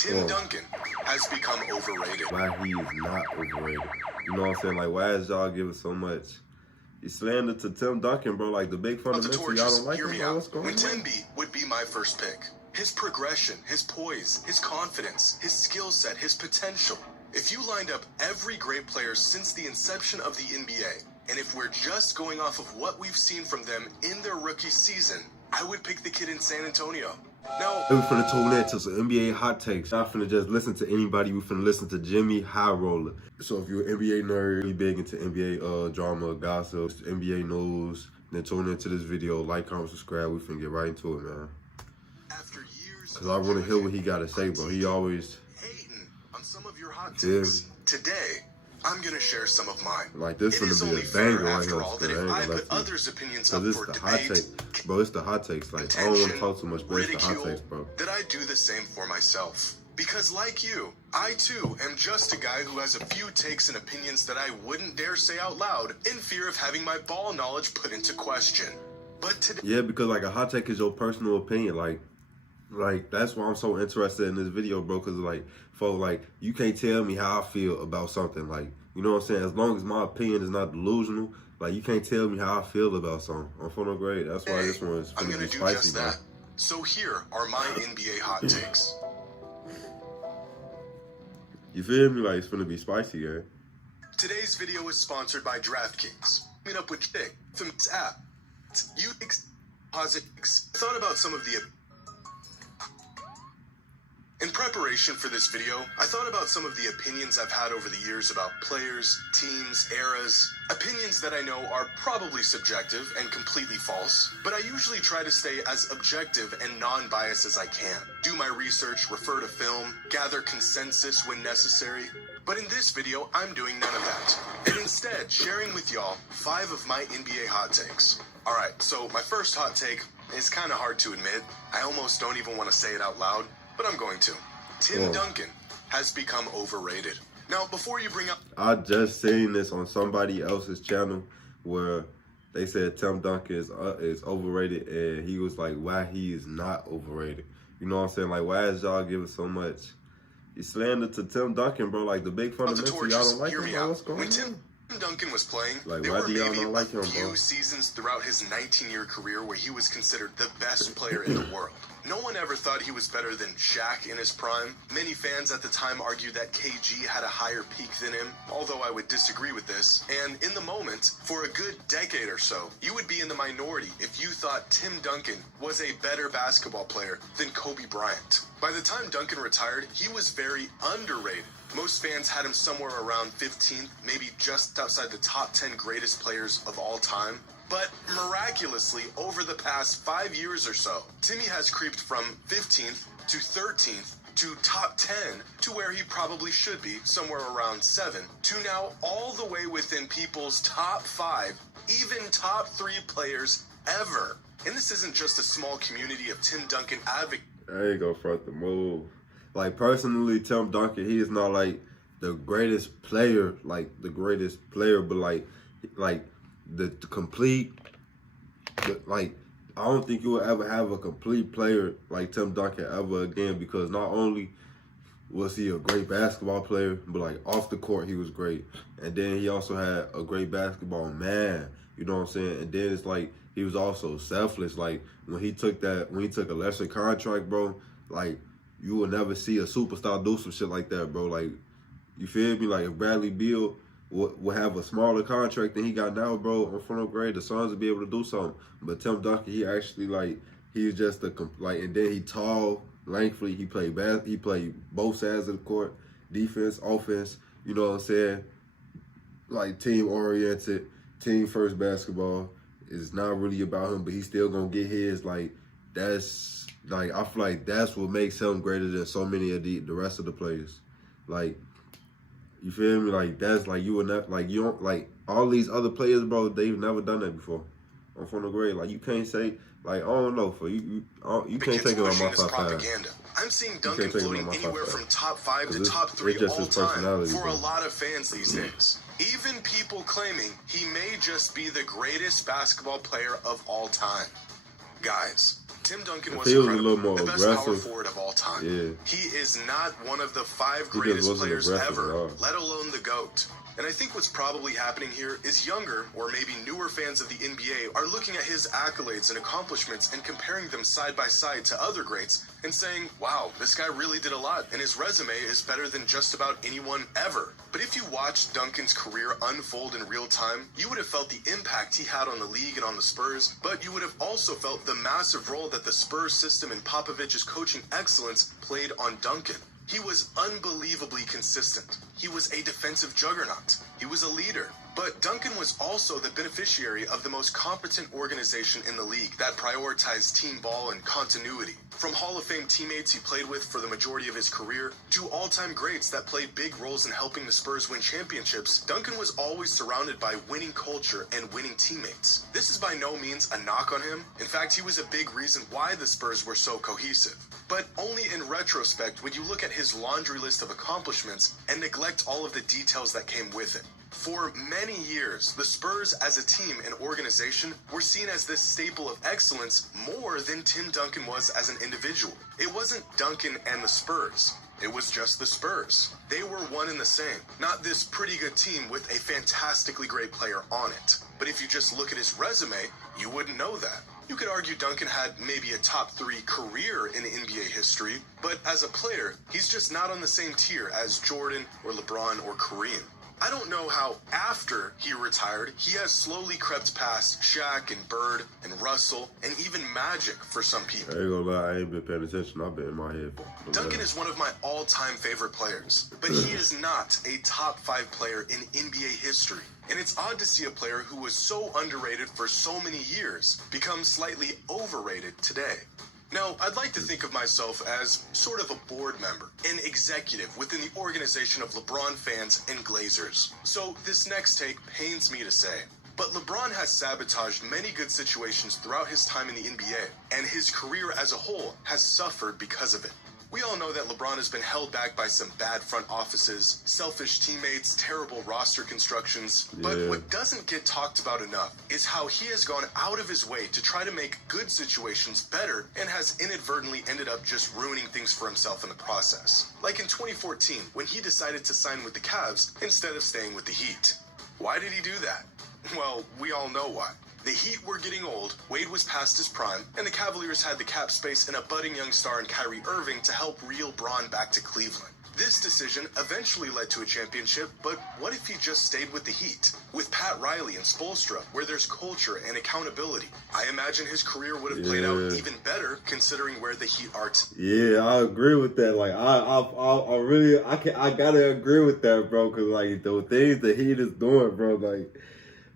Tim Duncan has become overrated. Why he is not overrated. You know what I'm saying? Like, why is y'all giving so much slander to Tim Duncan, bro? Like, the big fundamental, y'all don't like him, bro? What's going on? When Wemby would be my first pick. His progression, his poise, his confidence, his skill set, his potential. If you lined up every great player since the inception of the NBA, and if we're just going off of what we've seen from them in their rookie season, I would pick the kid in San Antonio. Now, we finna tune in to some NBA hot takes. Not finna just listen to anybody. We finna listen to JxmmyHighroller. So if you're an NBA nerd, be big into NBA drama, gossip, NBA news, then tune into this video. Like, comment, subscribe. We finna get right into it, man. After years, cause I want to hear what he gotta say, bro. He always hating on some of your hot takes. Today, I'm gonna share some of mine. Like, this is gonna be a banger right here. That if I put others' opinions up for debate, bro, it's the hot takes. Like, I don't want to talk too much, but it's the hot takes, bro. That I do the same for myself. Because like you, I too am just a guy who has a few takes and opinions that I wouldn't dare say out loud in fear of having my ball knowledge put into question. But today, yeah, because like a hot take is your personal opinion. Like that's why I'm so interested in this video, bro. Cause like, like you can't tell me how I feel about something. Like, you know what I'm saying? As long as my opinion is not delusional, like you can't tell me how I feel about something. I'm feeling great. That's why this one is gonna be spicy, just bro. that. So here are my NBA hot takes. You feel me? Like, it's gonna be spicy, yeah. Today's video is sponsored by DraftKings. Meet up with Chick from this app. You thought about some of the. In preparation for this video, I thought about some of the opinions I've had over the years about players, teams, eras, opinions that I know are probably subjective and completely false, but I usually try to stay as objective and non-biased as I can. Do my research, refer to film, gather consensus when necessary. But in this video, I'm doing none of that, and instead sharing with y'all 5 of my NBA hot takes. Alright, so my first hot take is kind of hard to admit. I almost don't even want to say it out loud, but I'm going to. Tim Duncan has become overrated. Now, before you bring up... I just seen this on somebody else's channel where they said Tim Duncan is overrated, and he was like, why he is not overrated. You know what I'm saying? Like, why is y'all giving so much slander to Tim Duncan, bro? Like, the big fundamental, y'all don't like him, bro? What's going on? Tim Duncan was playing, like, there why were do y'all maybe not like him, a few bro? seasons throughout his 19-year career where he was considered the best player in the world. No one ever thought he was better than Shaq in his prime. Many fans at the time argued that KG had a higher peak than him, although I would disagree with this. And in the moment, for a good decade or so, you would be in the minority if you thought Tim Duncan was a better basketball player than Kobe Bryant. By the time Duncan retired, he was very underrated. Most fans had him somewhere around 15th, maybe just outside the top 10 greatest players of all time. But miraculously, over the past 5 years or so, Timmy has creeped from 15th to 13th to top 10 to where he probably should be, somewhere around 7, to now all the way within people's top 5, even top 3 players ever. And this isn't just a small community of Tim Duncan advocates. There you go, front the move. Like, personally, Tim Duncan, he is not like the greatest player, but like the complete, like, I don't think you will ever have a complete player like Tim Duncan ever again, because not only was he a great basketball player, but like off the court he was great, and then he also had a great basketball man. You know what I'm saying? And then it's like he was also selfless. Like when he took a lesser contract, bro, like you will never see a superstar do some shit like that, bro. Like, you feel me? Like if Bradley Beal would have a smaller contract than he got now, bro, on front of grade, the Suns would be able to do something. But Tim Duncan, he actually he's just and then he tall, lengthily. He played both sides of the court, defense, offense. You know what I'm saying? Like team oriented, team first basketball. It's not really about him, but he's still gonna get his. Like that's like I feel like that's what makes him greater than so many of the rest of the players. Like, you feel me? Like that's like you would not you don't like all these other players, bro. They've never done that before. I'm from the grade. Like you can't say I don't know for you can't take it on my top 5. I'm seeing Duncan floating anywhere from top 5 to top 3 all time for a lot of fans these days. Even people claiming he may just be the greatest basketball player of all time. Guys, Tim Duncan If was he was a incredible, little more the best power aggressive, forward of all time. yeah. He is not one of the 5 He just greatest wasn't players aggressive at ever, all. let alone the GOAT. And I think what's probably happening here is younger, or maybe newer fans of the NBA are looking at his accolades and accomplishments and comparing them side by side to other greats and saying, wow, this guy really did a lot, and his resume is better than just about anyone ever. But if you watched Duncan's career unfold in real time, you would have felt the impact he had on the league and on the Spurs, but you would have also felt the massive role that the Spurs system and Popovich's coaching excellence played on Duncan. He was unbelievably consistent. He was a defensive juggernaut. He was a leader. But Duncan was also the beneficiary of the most competent organization in the league that prioritized team ball and continuity. From Hall of Fame teammates he played with for the majority of his career to all-time greats that played big roles in helping the Spurs win championships, Duncan was always surrounded by winning culture and winning teammates. This is by no means a knock on him. In fact, he was a big reason why the Spurs were so cohesive. But only in retrospect would you look at his laundry list of accomplishments and neglect all of the details that came with it. For many years, the Spurs as a team and organization were seen as this staple of excellence more than Tim Duncan was as an individual. It wasn't Duncan and the Spurs. It was just the Spurs. They were one and the same, not this pretty good team with a fantastically great player on it. But if you just look at his resume, you wouldn't know that. You could argue Duncan had maybe a top 3 career in NBA history, but as a player, he's just not on the same tier as Jordan or LeBron or Kareem. I don't know how after he retired, he has slowly crept past Shaq and Bird and Russell and even Magic for some people. I ain't gonna lie, I ain't been paying attention. I've been in my head. Duncan is one of my all-time favorite players, but he is not a top 5 player in NBA history. And it's odd to see a player who was so underrated for so many years become slightly overrated today. Now, I'd like to think of myself as sort of a board member, an executive within the organization of LeBron fans and Glazers. So this next take pains me to say, but LeBron has sabotaged many good situations throughout his time in the NBA, and his career as a whole has suffered because of it. We all know that LeBron has been held back by some bad front offices, selfish teammates, terrible roster constructions. But what doesn't get talked about enough is how he has gone out of his way to try to make good situations better and has inadvertently ended up just ruining things for himself in the process. Like in 2014, when he decided to sign with the Cavs instead of staying with the Heat. Why did he do that? Well, we all know why. The Heat were getting old, Wade was past his prime, and the Cavaliers had the cap space and a budding young star in Kyrie Irving to help reel Bron back to Cleveland. This decision eventually led to a championship, but what if he just stayed with the Heat? With Pat Riley and Spoelstra, where there's culture and accountability. I imagine his career would have played out even better considering where the Heat are Yeah, I agree with that. Like, I gotta agree with that, bro, because, like, the things the Heat is doing, bro, like,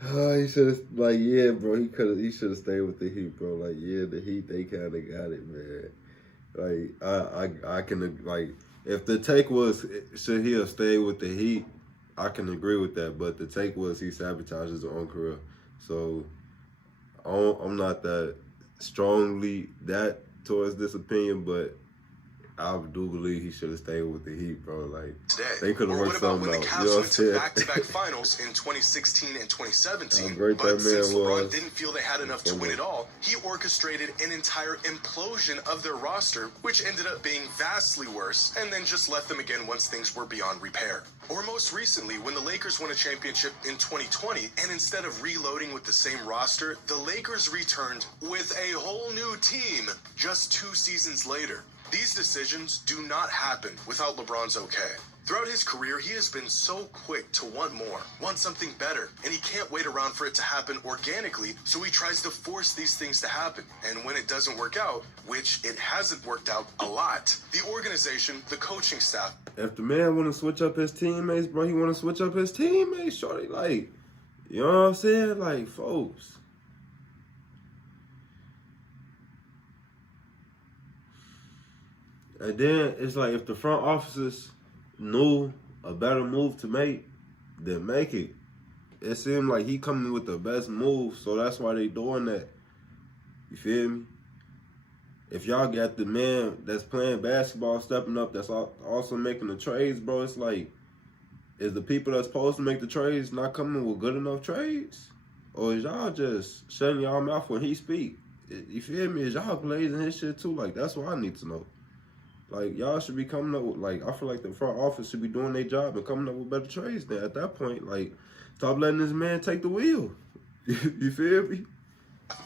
he should have, like, yeah, bro, he should have stayed with the Heat, bro. Like, yeah, the Heat, they kind of got it, man. Like, I can, like, if the take was, should he have stayed with the Heat, I can agree with that. But the take was he sabotaged his own career. So, I'm not that strongly that towards this opinion, but I do believe he should have stayed with the Heat, bro. Like, they could have worked something out. What about when the Cavs went to back-to-back finals in 2016 and 2017? But since LeBron didn't feel they had enough to win it all, he orchestrated an entire implosion of their roster, which ended up being vastly worse, and then just left them again once things were beyond repair. Or most recently, when the Lakers won a championship in 2020, and instead of reloading with the same roster, the Lakers returned with a whole new team just 2 seasons later. These decisions do not happen without LeBron's okay. Throughout his career, he has been so quick to want more, want something better, and he can't wait around for it to happen organically, so he tries to force these things to happen. And when it doesn't work out, which it hasn't worked out a lot, the organization, the coaching staff. If the man want to switch up his teammates, bro, he want to switch up his teammates, shorty. Like, you know what I'm saying? Like, folks. And then it's like if the front offices knew a better move to make, then make it. It seemed like he coming with the best move, so that's why they doing that. You feel me? If y'all got the man that's playing basketball stepping up, that's also making the trades, bro, it's like, is the people that's supposed to make the trades not coming with good enough trades? Or is y'all just shutting y'all mouth when he speak? you feel me? Is y'all blazing his shit too? Like, that's what I need to know. Like, y'all should be coming up with, like, I feel like the front office should be doing their job and coming up with better trades then. At that point, like, stop letting this man take the wheel. You feel me?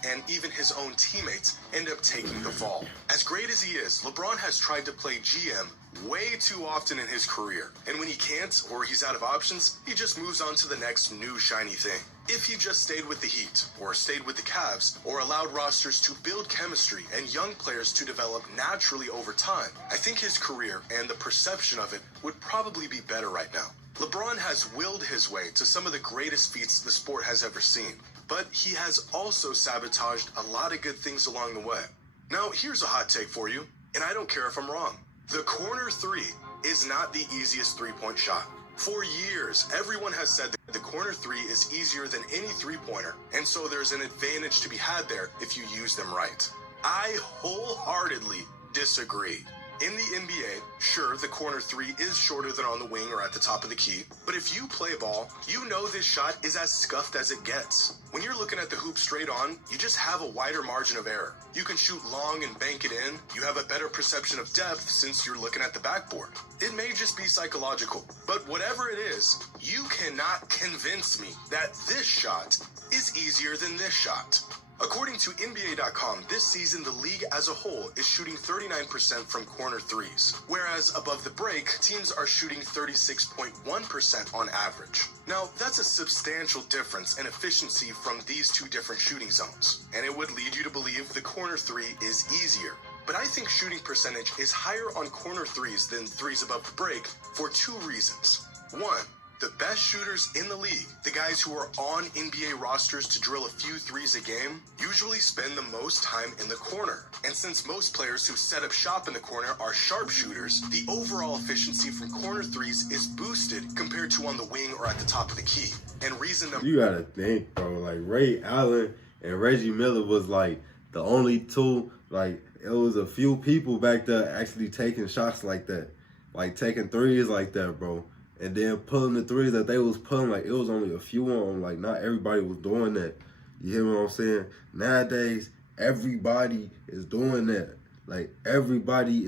And even his own teammates end up taking the fall. As great as he is, LeBron has tried to play GM way too often in his career. And when he can't, or he's out of options, he just moves on to the next new shiny thing. If he just stayed with the Heat, or stayed with the Cavs, or allowed rosters to build chemistry and young players to develop naturally over time, I think his career and the perception of it would probably be better right now. LeBron has willed his way to some of the greatest feats the sport has ever seen, but he has also sabotaged a lot of good things along the way. Now, here's a hot take for you, and I don't care if I'm wrong. The corner three is not the easiest three-point shot. For years, everyone has said that the corner three is easier than any three-pointer, and so there's an advantage to be had there if you use them right. I wholeheartedly disagree. In the NBA, sure, the corner three is shorter than on the wing or at the top of the key, but if you play ball, you know this shot is as scuffed as it gets. When you're looking at the hoop straight on, you just have a wider margin of error. You can shoot long and bank it in. You have a better perception of depth since you're looking at the backboard. It may just be psychological, but whatever it is, you cannot convince me that this shot is easier than this shot. According to NBA.com, this season the league as a whole is shooting 39% from corner threes, whereas above the break, teams are shooting 36.1% on average. Now, that's a substantial difference in efficiency from these two different shooting zones, and it would lead you to believe the corner three is easier. But I think shooting percentage is higher on corner threes than threes above the break for two reasons. One, the best shooters in the league, the guys who are on NBA rosters to drill a few threes a game, usually spend the most time in the corner. And since most players who set up shop in the corner are sharpshooters, the overall efficiency from corner threes is boosted compared to on the wing or at the top of the key. And reason number... You gotta think, bro. Like, Ray Allen and Reggie Miller was, like, the only two, like, it was a few people back there actually taking shots like that. Like, taking threes like that, bro. And then pulling the threes that they was pulling, like, it was only a few of them. Like, not everybody was doing that. You hear what I'm saying? Nowadays, everybody is doing that. Like, everybody,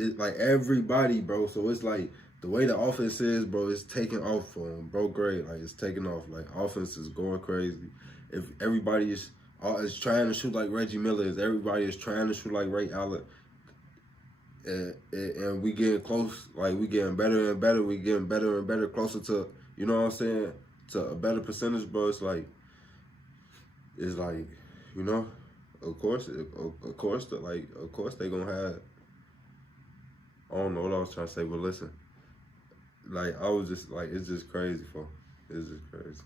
bro. So it's like, the way the offense is, bro, it's taking off for them, bro. Great. Like, it's taking off. Like, offense is going crazy. If everybody is trying to shoot like Reggie Miller, if everybody is trying to shoot like Ray Allen, and we getting close, like, we getting better and better, we getting better and better, closer to, you know what I'm saying, to a better percentage, bro. It's like, you know, of course they gonna have, I don't know what I was trying to say, but listen, like, I was just, like, it's just crazy, it's just crazy.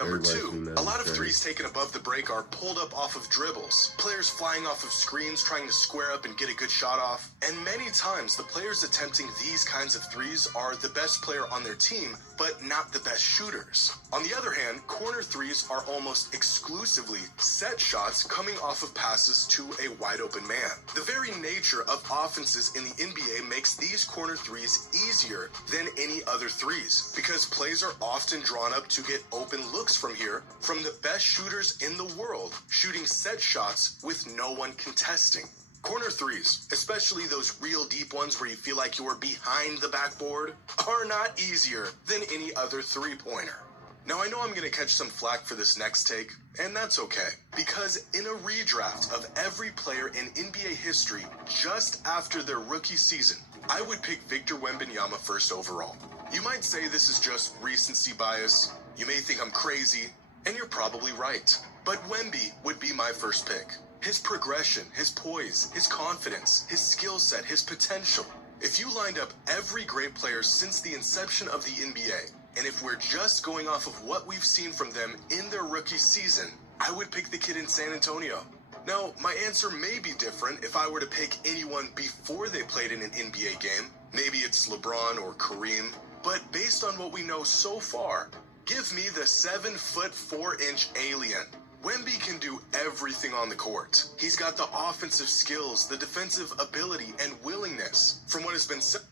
Number two, a lot of threes taken above the break are pulled up off of dribbles, players flying off of screens trying to square up and get a good shot off, and many times the players attempting these kinds of threes are the best player on their team, but not the best shooters. On the other hand, corner threes are almost exclusively set shots coming off of passes to a wide open man. The very nature of offenses in the NBA makes these corner threes easier than any other threes, because plays are often drawn up to get open looks from here from the best shooters in the world, shooting set shots with no one contesting. Corner threes, especially those real deep ones where you feel like you're behind the backboard, are not easier than any other three-pointer. Now, I know I'm going to catch some flack for this next take, and that's okay, because in a redraft of every player in NBA history just after their rookie season, I would pick Victor Wembanyama first overall. You might say this is just recency bias. You may think I'm crazy, and you're probably right. But Wemby would be my first pick. His progression, his poise, his confidence, his skill set, his potential. If you lined up every great player since the inception of the NBA, and if we're just going off of what we've seen from them in their rookie season, I would pick the kid in San Antonio. Now, my answer may be different if I were to pick anyone before they played in an NBA game. Maybe it's LeBron or Kareem. But based on what we know so far, give me the 7'4" alien. Wemby can do everything on the court. He's got the offensive skills, the defensive ability, and willingness. From what has been said,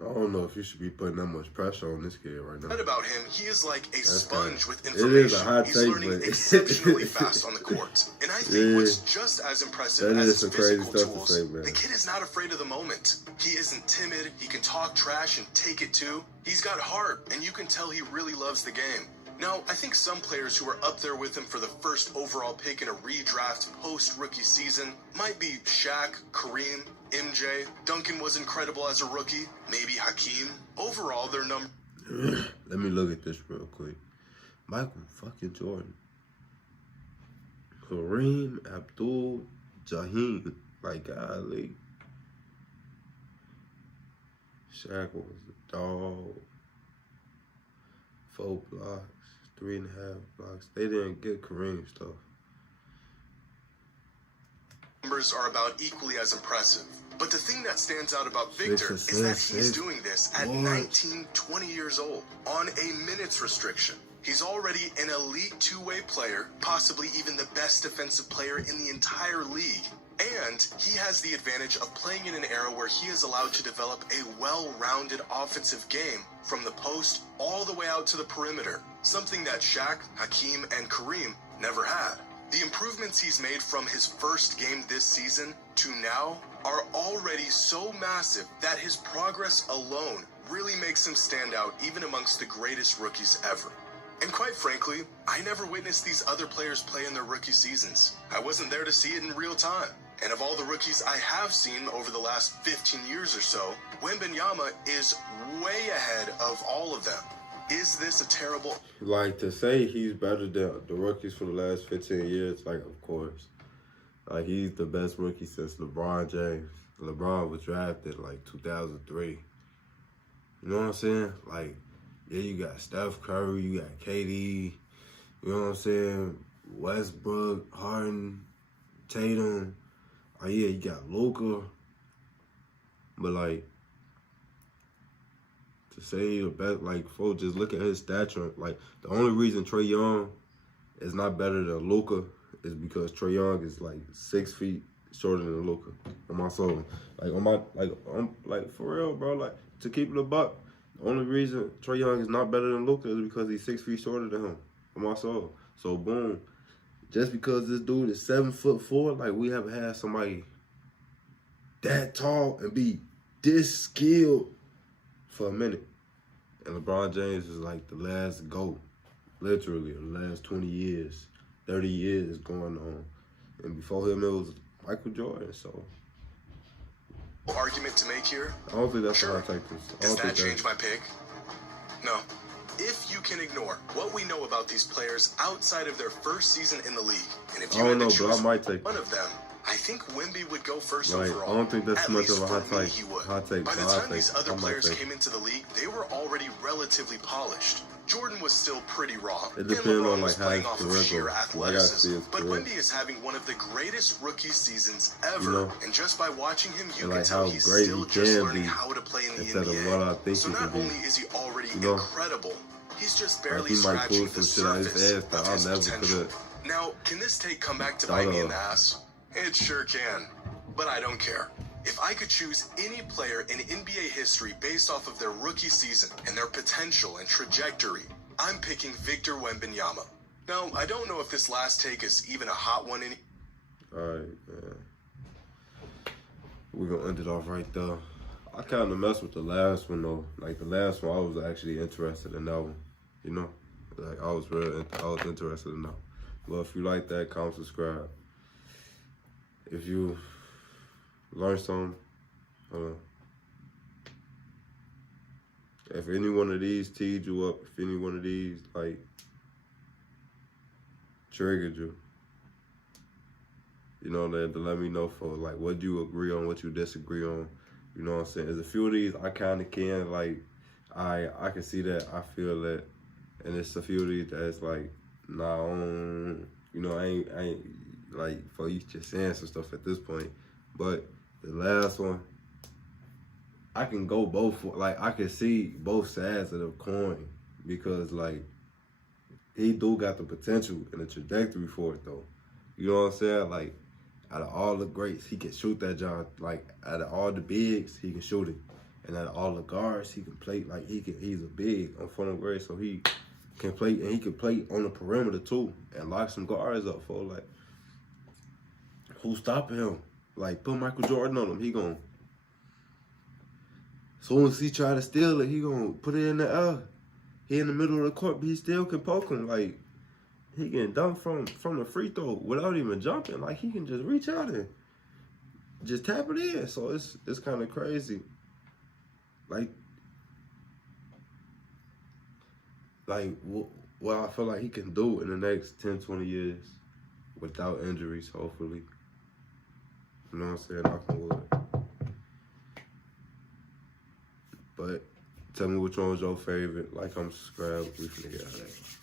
I don't know if you should be putting that much pressure on this kid right now. About him, he is like a sponge with It is a information. hot He's take, learning but exceptionally fast on the court. And I think what's just as impressive that as is his some crazy physical stuff to tools, say, man. the kid is not afraid of the moment. He isn't timid, he can talk trash and take it too. He's got heart, and you can tell he really loves the game. Now, I think some players who are up there with him for the first overall pick in a redraft post-rookie season might be Shaq, Kareem, MJ. Duncan was incredible as a rookie. Maybe Hakeem. Overall, their number... Let me look at this real quick. Michael fucking Jordan. Kareem Abdul-Jabbar. Like, golly. Shaq was a dog. 4 blocks. 3.5 blocks. They didn't get Kareem stuff. Numbers are about equally as impressive. But the thing that stands out about Victor is that he's doing this at 19, 20 years old on a minutes restriction. He's already an elite two-way player, possibly even the best defensive player in the entire league. And he has the advantage of playing in an era where he is allowed to develop a well-rounded offensive game from the post all the way out to the perimeter, something that Shaq, Hakeem, and Kareem never had. The improvements he's made from his first game this season to now are already so massive that his progress alone really makes him stand out even amongst the greatest rookies ever. And quite frankly, I never witnessed these other players play in their rookie seasons. I wasn't there to see it in real time. And of all the rookies I have seen over the last 15 years or so, Wembanyama is way ahead of all of them. Is this a terrible... Like, to say he's better than the rookies for the last 15 years, like, of course. Like, he's the best rookie since LeBron James. LeBron was drafted, like, 2003. You know what I'm saying? Like, yeah, you got Steph Curry, you got KD, you know what I'm saying? Westbrook, Harden, Tatum. Oh, yeah, you got Luka. But, like, to say the best, like, folks, just look at his stature. Like, the only reason Trae Young is not better than Luka is because Trae Young is, like, 6 feet shorter than Luka. On my soul. Like, for real, bro. Like, to keep it a buck, the only reason Trae Young is not better than Luka is because he's 6 feet shorter than him. On my soul. So, boom. Just because this dude is 7'4", like, we haven't had somebody that tall and be this skilled for a minute. And LeBron James is like the last GOAT, literally, the last 20 years, 30 years going on. And before him, it was Michael Jordan, so. Argument to make here? I don't think that's Sure. how I take this. Does that change my pick? No. If you can ignore what we know about these players outside of their first season in the league, and if you I don't had know, to but I choose might take one of them, I think Wemby would go first Like, overall. I don't think that's At much least of a hot for me, take. he would. Hot take, By the but I time these think- other I might players take- came into the league, they were already relatively polished. Jordan was still pretty raw. It and depends LeBron on, was like, how playing his off of career sheer goes. I gotta see athleticism. his But career. Wemby is having one of the greatest rookie seasons ever. You know? And just by watching him, you And, can like, tell how he's great still he just can learning be how to play in the instead of NBA. what I think So he not can be. only is he already You know? incredible, he's just Like, barely he might scratching pull the some shit out his surface ass that of I his never potential. could've Now, can this take come back to thought bite me in of. the ass? It sure can. But I don't care. If I could choose any player in NBA history based off of their rookie season and their potential and trajectory, I'm picking Victor Wembanyama. Now, I don't know if this last take is even a hot one in... Alright, man. We're gonna end it off right there. I kind of messed with the last one, though. Like, the last one, I was actually interested in that one. You know? Like, I was interested in that. Well, if you like that, comment, subscribe. If you learned something, if any one of these teed you up, if any one of these, like, triggered you, you know, to let me know for, like, what you agree on, what you disagree on. You know what I'm saying? There's a few of these I kind of can, like, I can see that, I feel that. And it's a few of these that's like, nah, you know, I ain't, like, for you just saying some stuff at this point. But the last one, I can go both, like, I can see both sides of the coin. Because, like, he do got the potential and the trajectory for it, though. You know what I'm saying? Like, out of all the greats, he can shoot that job. Like, out of all the bigs, he can shoot it. And at all the guards, he can play like he's a big on front of grade, so he can play, and he can play on the perimeter too and lock some guards up for like who's stopping him? Like put Michael Jordan on him, he gon' soon as he try to steal it, he gonna put it in the air. He in the middle of the court, but he still can poke him. Like he can dunk from the free throw without even jumping. Like he can just reach out and just tap it in. So it's kind of crazy. Like what I feel like he can do in the next 10, 20 years without injuries, hopefully. You know what I'm saying? Knock on wood. But tell me which one was your favorite. Like, subscribe. We finna get out of that.